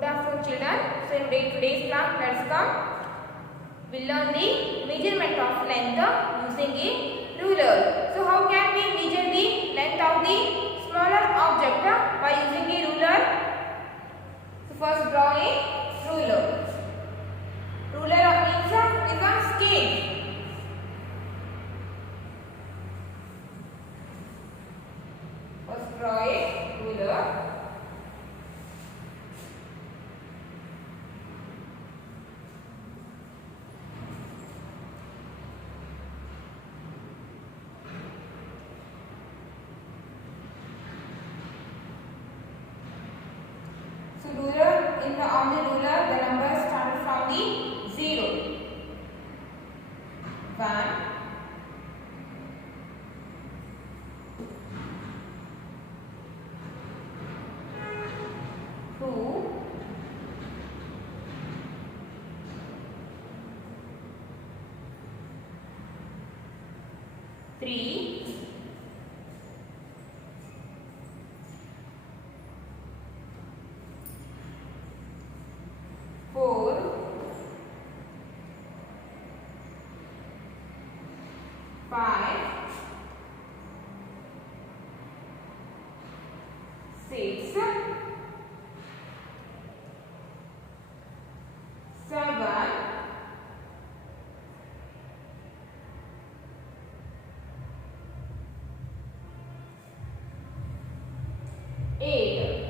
Good afternoon children. So in today's class, let's come. We'll learn the measurement of length using a ruler. So how can we measure the length of the smaller object by using a ruler? So first draw a ruler. Ruler means is a scale. First draw a ruler. So on the ruler the numbers started from the 0. 1, 2, 3, 4, 5, 6, 7, 8.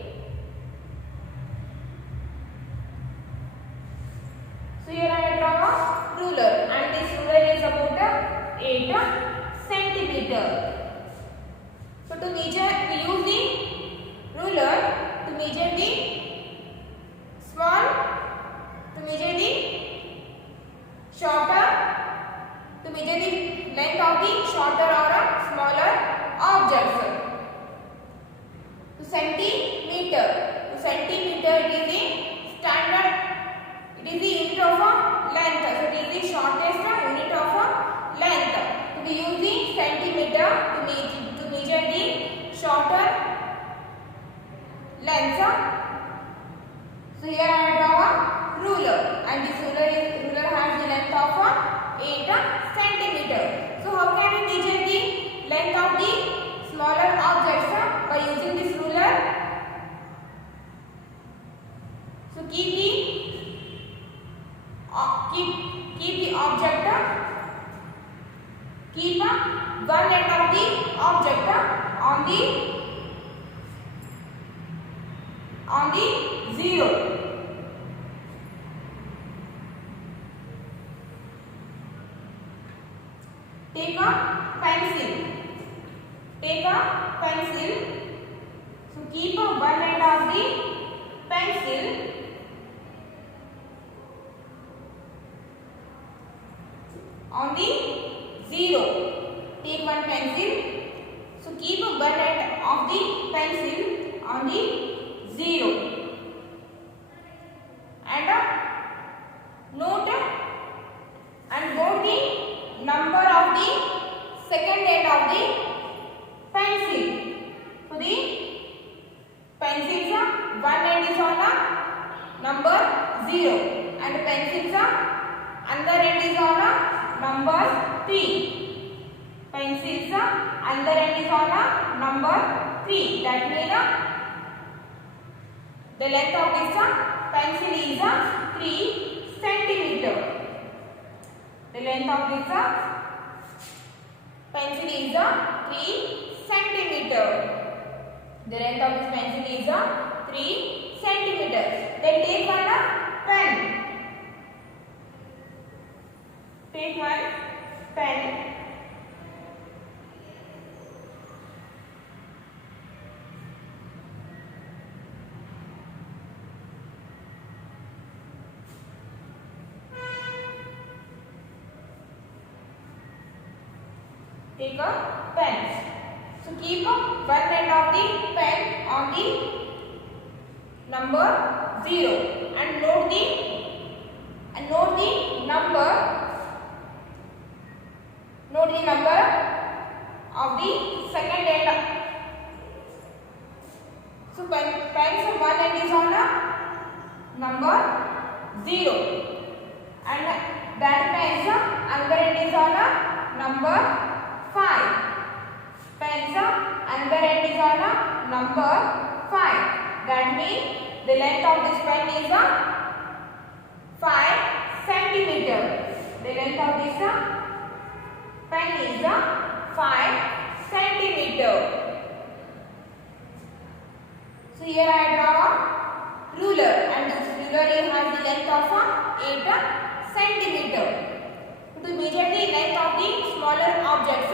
So here I draw a ruler and this ruler is about 8 centimeter. So to measure, we use the ruler to measure the to measure the length of the shorter or smaller objects. To centimeter, it is the standard. It is the unit of length. So it is the shortest unit of length. So we use the centimeter to measure the shorter length. So here I draw a ruler and this ruler has the length of 8 centimeter. So how can we measure the length of the smaller objects by using this ruler? So keep the object, keep one end of the object on the 0. Take a pencil. So keep one end of the pencil on the 0. Take one pencil. So keep one end of the pencil on the 0. And note the number of the second end of the pencil. So the pencil's one end is on number 0 and pencil's other end is on number 3. Pencil's other end is on number 3. That means the length of this pencil is 3 centimeter. The length of this pencil is 3 centimeter. The length of this pencil is 3 centimeter. Then take one pen. Take one pen. Take a pen. So keep one end of the pen on the number 0 and note the number of the second end. So pen's one end is on number 0, and that pens another end is on number 5. Pens another end is on number 5. That means the length of this pen is 5 centimeter. The length of this pen is 5 centimeter. So here I draw a ruler, and this ruler has the length of 8 centimeter. To measure the length of the smaller objects,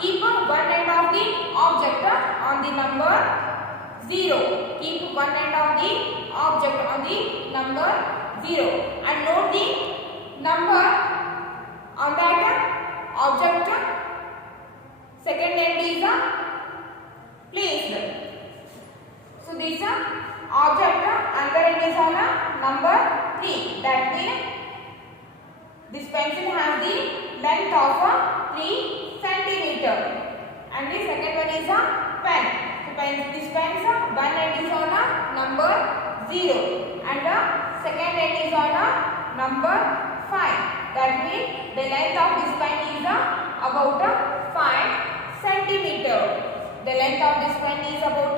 keep one end of the object on the number 0. Keep one end of the object on the number 0 and note the number on that object. Second end is placed. So this object another end is on number 3. That means this pencil has the length of 3 centimeter, and the second one is a pen. So this pen's one end is on number 0 and the second end is on number 5. That means the length of this pen is about 5 centimeter. The length of this pen is about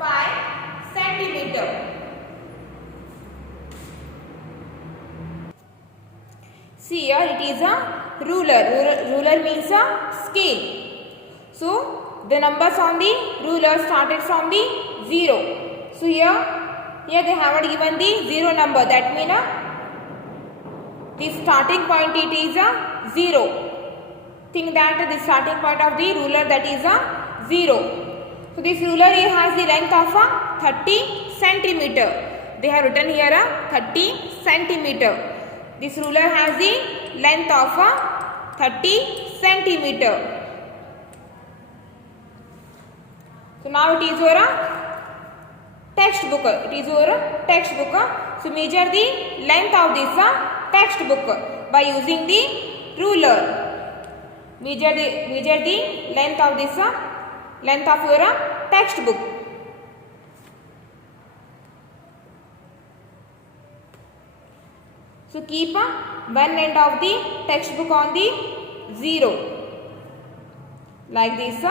5 centimeter. See here it is a ruler. Ruler means a scale. So the numbers on the ruler started from the 0. So here they have given the 0 number. That means the starting point it is 0. Think that the starting point of the ruler that is 0. So this ruler has the length of 30 centimeter. They have written here 30 centimeter. This ruler has the length of 30 centimeter. So now it is your textbook. It is your textbook. So measure the length of this textbook by using the ruler. Measure the length of this length of your textbook. So keep one end of the textbook on the 0 like this,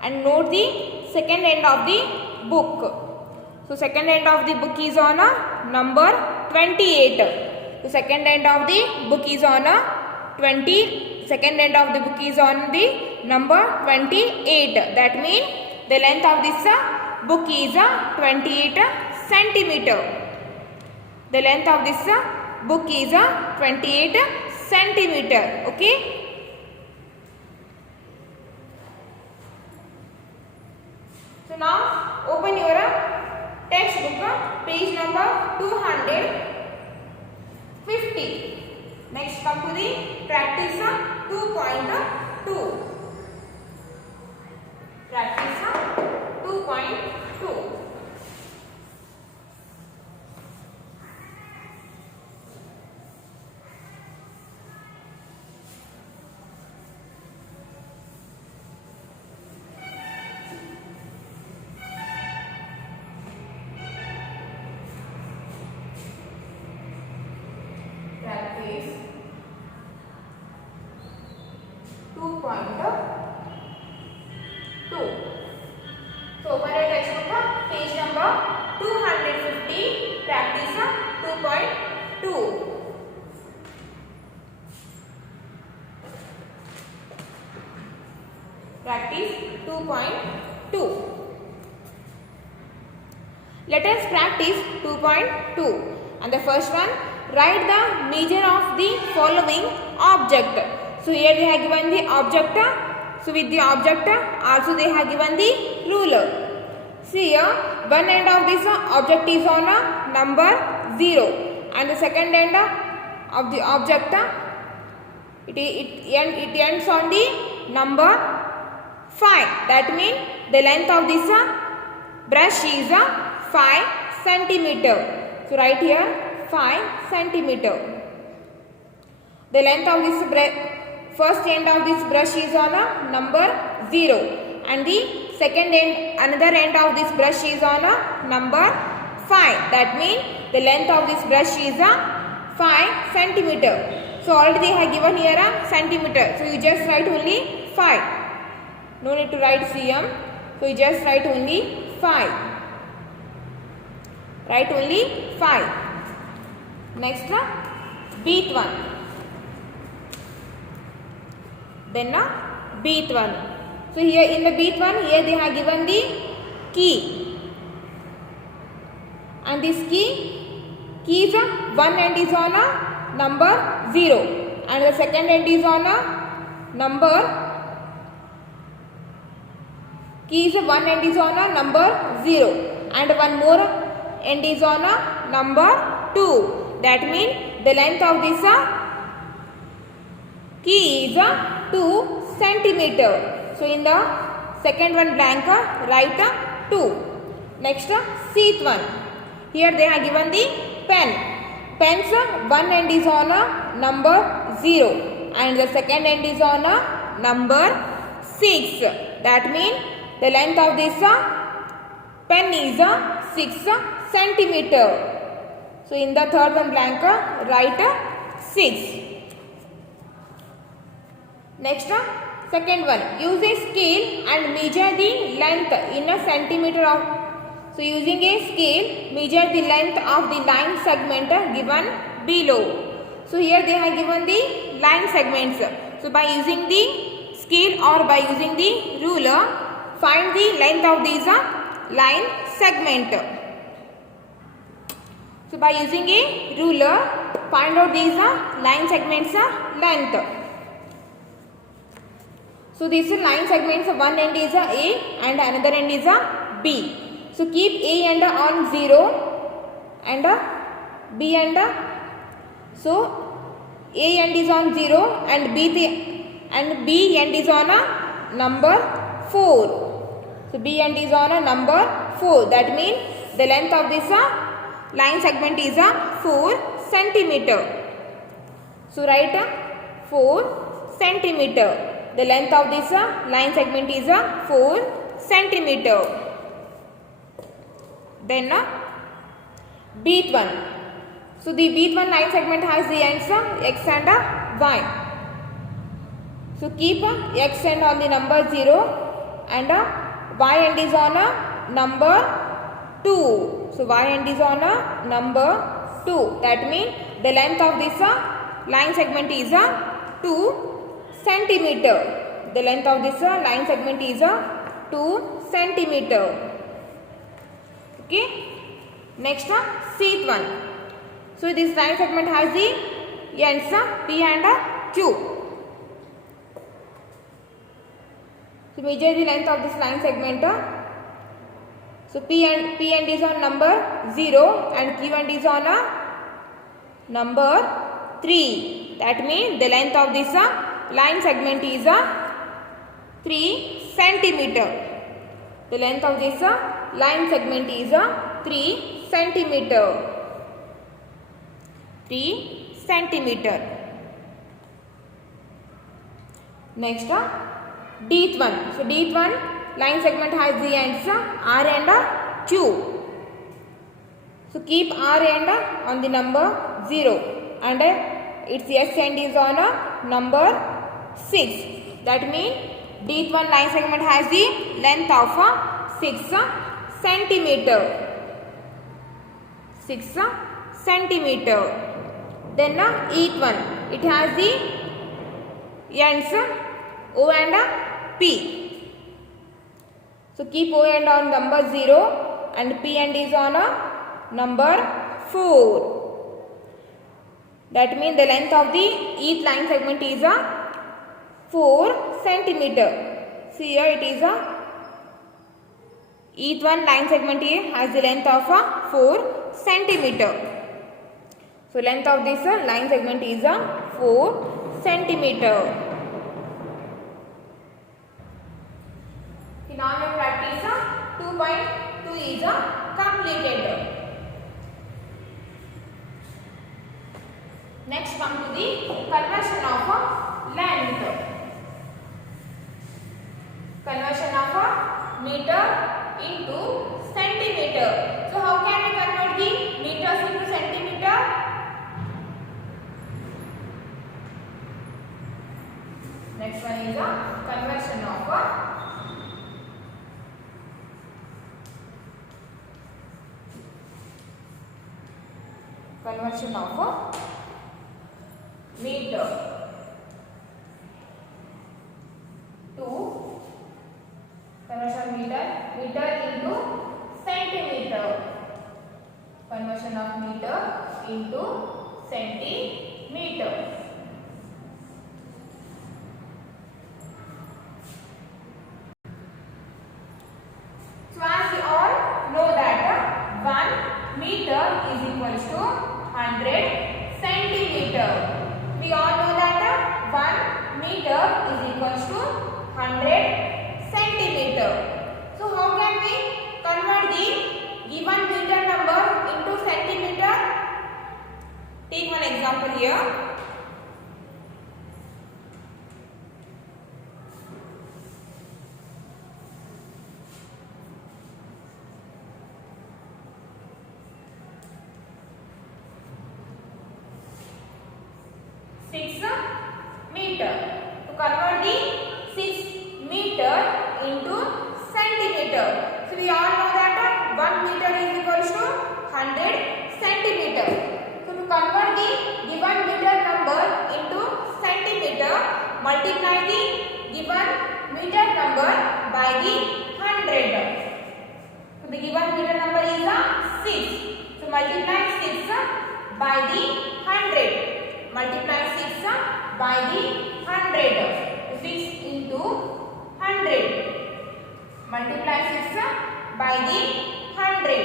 and note the second end of the book. So second end of the book is on number 28. So second end of the book is on second end of the book is on the number 28. That means the length of this book is 28 centimeter. The length of this book is 28 centimeter. Okay. So now open your textbook, page number 250. Next come to the practice 2.2. Practice 2.2. Practice 2.2. So open your textbook, page number 250, practice 2.2. Practice 2.2. Let us practice 2.2. And the first one, write the measure of the following object. So here they have given the object. So with the object also they have given the ruler. See here, one end of this object is on number 0, and the second end of the object it ends on the number 5. That means the length of this brush is 5 centimeter. So write here 5 centimeter. The length of this first end of this brush is on number 0, and the second end, another end of this brush is on number 5. That means the length of this brush is a 5 centimeter. So already they have given here a centimeter. So you just write only 5. No need to write cm. So you just write only 5. Write only 5. Next beat 1. Then beat 1. So here in the beat 1, here they have given the key. And this key is a 1 end is on a number 0. And the second end is on a number, key is a 1 end is on a number 0. And one more end is on a number 2. That means the length of this key is 2 centimeter. So in the second one blank write 2. Next seat 1. Here they have given the pen. Pen's one end is on a number 0 and the second end is on a number 6. That means the length of this pen is 6 centimeter. So in the third one blank write 6. Next second one, use a scale and measure the length in a centimeter of. So using a scale, measure the length of the line segment given below. So here they have given the line segments. So by using the scale or by using the ruler, find the length of these line segment. So by using a ruler, find out these line segments length. So these line segments, one end is A and another end is B. So keep A end on 0 and B end. So A end is on 0 and B end is on a number 4. So B end is on a number 4. That means the length of this line segment is 4 centimeter. So write 4 centimeter. The length of this line segment is 4 centimeter. Then beat 1. So the beat 1 line segment has the ends x and y. So keep x end on the number 0 and y end is on a number 2. So y end is on a number 2. That means the length of this line segment is 2 centimeter. The length of this line segment is 2 centimeter. Okay. Next seat 1. So this line segment has the ends P and Q. So measure the length of this line segment. So P end is on number 0 and Q end is on number 3. That means the length of this line segment is 3 centimeter. The length of this line segment is 3 centimeter. 3 centimeter. Next D1. So D1 line segment has the ends R and Q. So keep R end on the number 0 and its S end is on number 6. That means D1 line segment has the length of 6 centimeter. 6 centimeter. Then E1. It has the ends O and P. So keep O end on number 0 and P end is on number 4. That means the length of the each line segment is 4 centimeter. See here it is each one line segment here has the length of 4 centimeter. So length of this line segment is 4 centimeter. Now your practice 2.2 is completed. Next come to the conversion of length. Conversion of meter into centimeter. So how can we convert is a conversion of a meter to conversion meter into centimeter. Conversion of meter into centimeter. So as you all know that 1 meter is equals to 100 centimeter. We all know that 1 meter is equals to 100 centimeter. So how can we convert the given meter number into centimeter? Take one example here. Meter. To convert the 6 meter into centimeter. So we all know that 1 meter is equals to 100 centimeter. So to convert the given meter number into centimeter, multiply the given meter number by the 100. So the given meter number is 6. So multiply 6 by the 100. Multiply 6 by the 100. 6 into 100. Multiply 6 by the 100.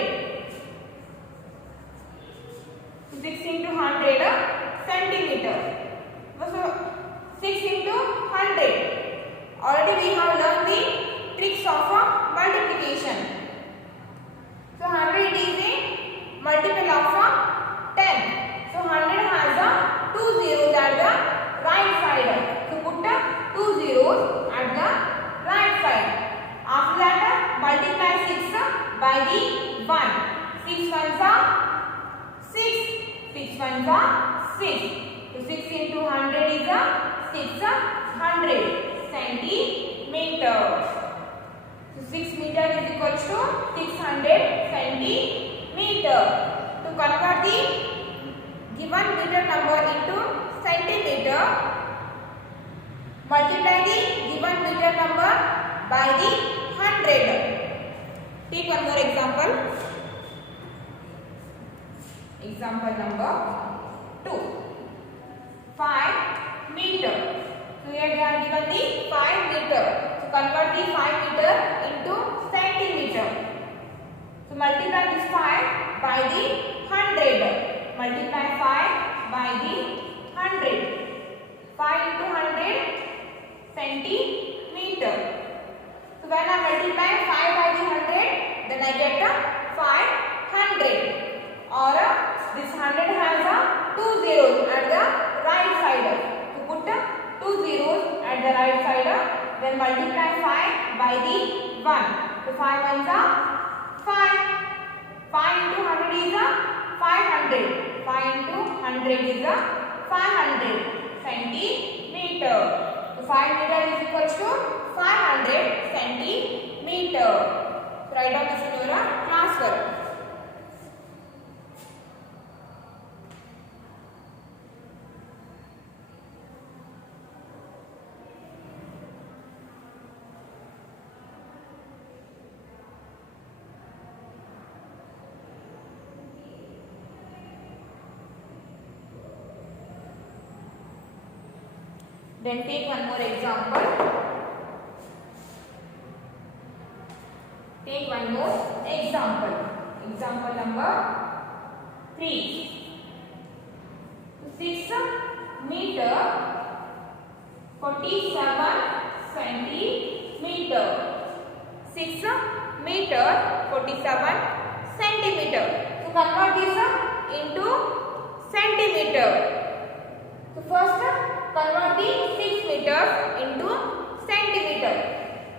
6 into 100 centimeter. So 6 into 100. Already we have learned the tricks of multiplication. So 100 is a multiple of 10. So 100 has 2 zeros at the right side. So put 2 zeros at the right side. After that multiply 6 by the 1. 6 ones are 6. 6 ones are 6. So 6 into 100 is 600 centimeter. So 6 meter is equals to 600 centimeter. To convert the given meter number into centimeter, multiply the given meter number by the 100. Take one more example. Example number 2. 5 meter. So here they are given the 5 meter. So convert the 5 meter into centimeter. So multiply this 5 by the 100. Multiply 5 by the 100. 5 into 100 centimeter. So when I multiply 5 by the 100, then I get 500. Or this 100 has 2 zeros at the right side. So put 2 zeros at the right side. Then multiply 5 by the 1. So 5 ones are 5. 5 into 100 is 500. 5 into 100 is 500 centimeter. So 5 meter is equals to 500 centimeter. So write down this in your class work. Then take one more example. Take one more example. Example number 3. 6 meter 47 centimeter. 6 meter 47 centimeter. So convert this into centimeter. So first convert the 6 meters into centimeter.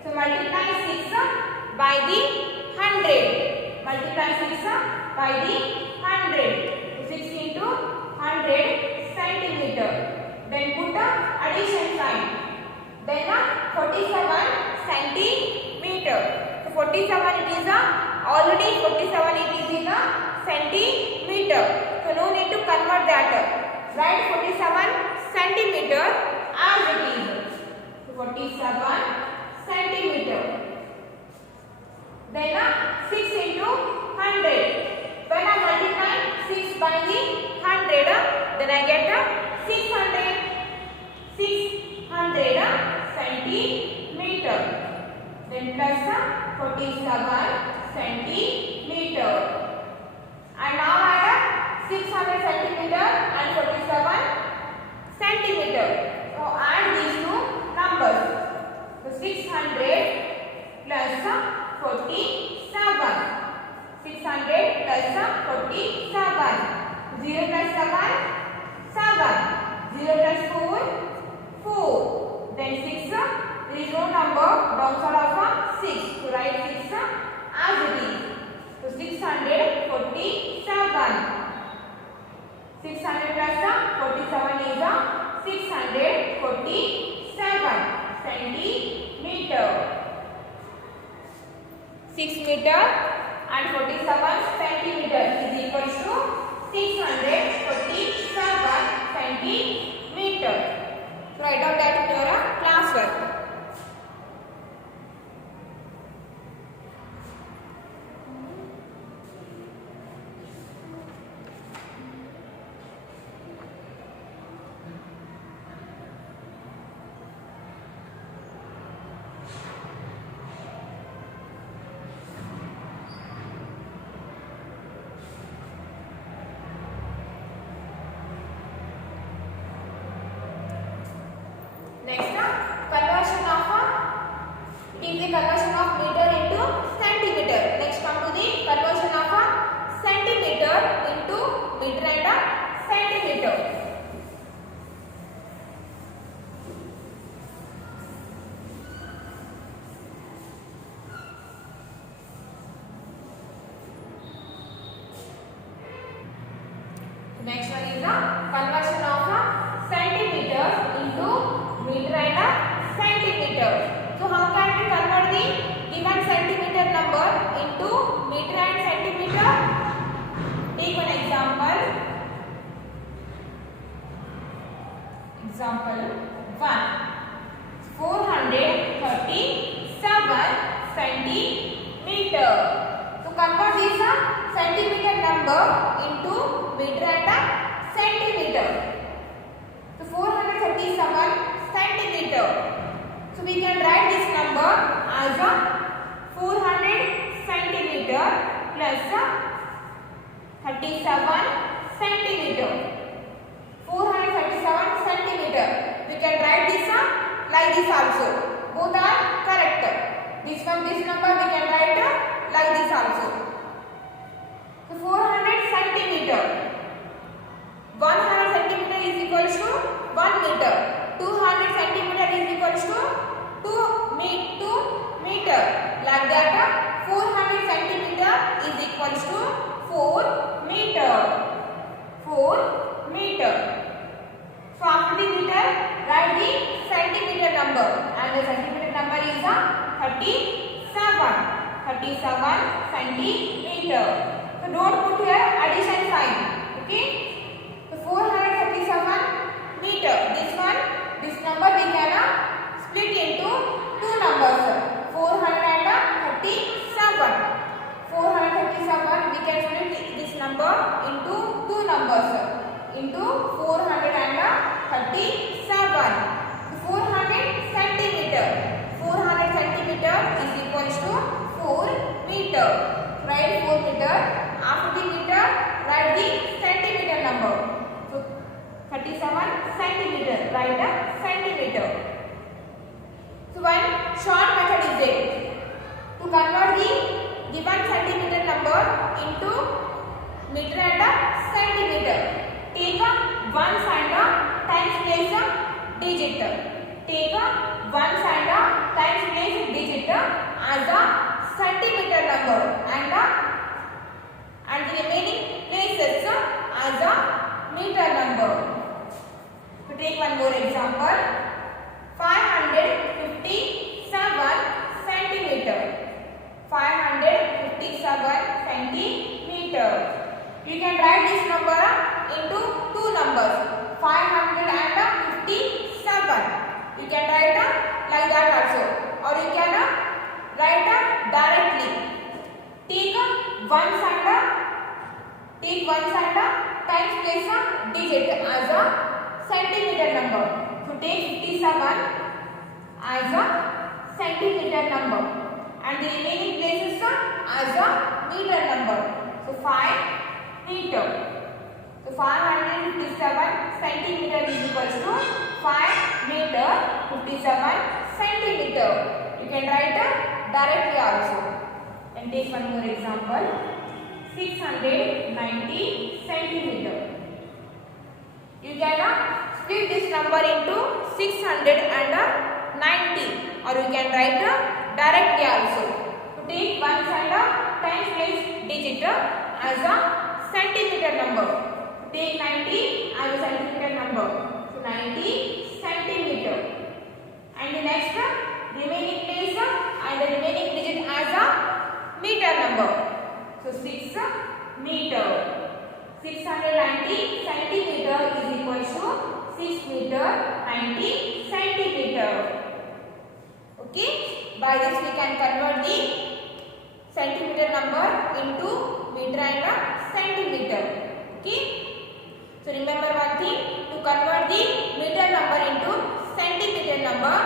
So multiply 6 by the 100. Multiply 6 by the 100. So 6 into 100 centimeter. Then put the addition sign. then 47 centimeter. So 47 it is already 47 it is in centimeter. So no need to convert that. Write 47 centimeter as it is. So 47 centimeter. Then 6 into 100. When I multiply 6 by the 100, then I get 600 centimeter. Then plus 47 centimeter. And now add 600 centimeter and 47 centimeter. So add these two numbers. So 600 plus 47. 600 plus 47. 0 plus 7, 7. 0 plus 4, 4. Then 6, there is no number downside of 6. So write 6 as it is. So 647. 600 plus 47 is 647 centimeter. 6 meter and 47 centimeter is equals to 647 centimeter. So write down that in your class work. Next, conversion of it is the conversion of meter into centimeter. Next, come to the conversion of centimeter into meter and centimeter. Next one is the conversion of centimeter into meter and centimeter. So how can we convert the given centimeter number into meter and centimeter? Take one example. Example 1. 437 centimeter. To convert this centimeter number into meter and centimeter. So 437 centimeter. So we can write this number as 400 centimeter plus 37 centimeter. 437 centimeter. We can write this like this also. Both are correct. This number we can write like this also. So 400 centimeter. 100 centimeter is equals to 1 meter. 200 centimeter is equals to 2 meter. Like that, 400 centimeter is equals to 4 meter. 4 meter. So after the meter, write the centimeter number, and the centimeter number is 37. 37 centimeter. So don't put here addition sign. Okay. So 437 meter. This number we can split into two numbers. 437. 437 we can split this number into two numbers. Into 437. 400 centimeter. 400 centimeter is equals to 4 meter. Write 4 meter. After the meter, write the centimeter number. So 37 centimeter. Write the centimeter. So one short method is there. To convert the given centimeter number into meter and centimeter, take 1 and times place digit. Take 1 and times place digit as a centimeter number, and the remaining places as a meter number. To take one more example, 500 can write this number into two numbers, 557. You can write like that also, or you can write directly. Take one side times place a digit as a centimeter number. So take 57 as a centimeter number, and the remaining places as a meter number. So 5 meter. So 557 centimeter is equals to 5 meter 57 centimeter. You can write directly also. And take one more example. 690 centimeter. You can split this number into 690, or you can write directly also. To take one side times place digit as a centimeter number. Take 90 as a centimeter number. So 90 centimeter. And the next remaining place and the remaining digit as a meter number. So 6 meter. 690 centimeter is equal to 6 meter 90 centimeter. Okay. By this we can convert the centimeter number into meter and centimeter. Okay. So remember one thing, to convert the meter number into centimeter number,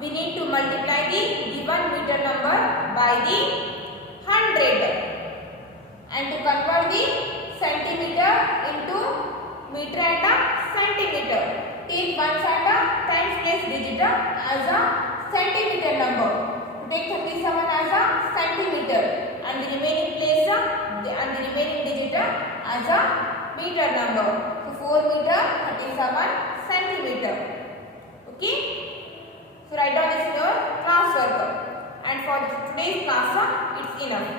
we need to multiply the given meter number by the 100. And to convert the centimeter into meter and centimeter, take one side times place digit as a centimeter number. Take 37 as a centimeter, and the remaining place and the remaining digit as a meter number. So 4 meter 37 centimeter. Okay. So write down this in your class work. And for today's class, it's enough.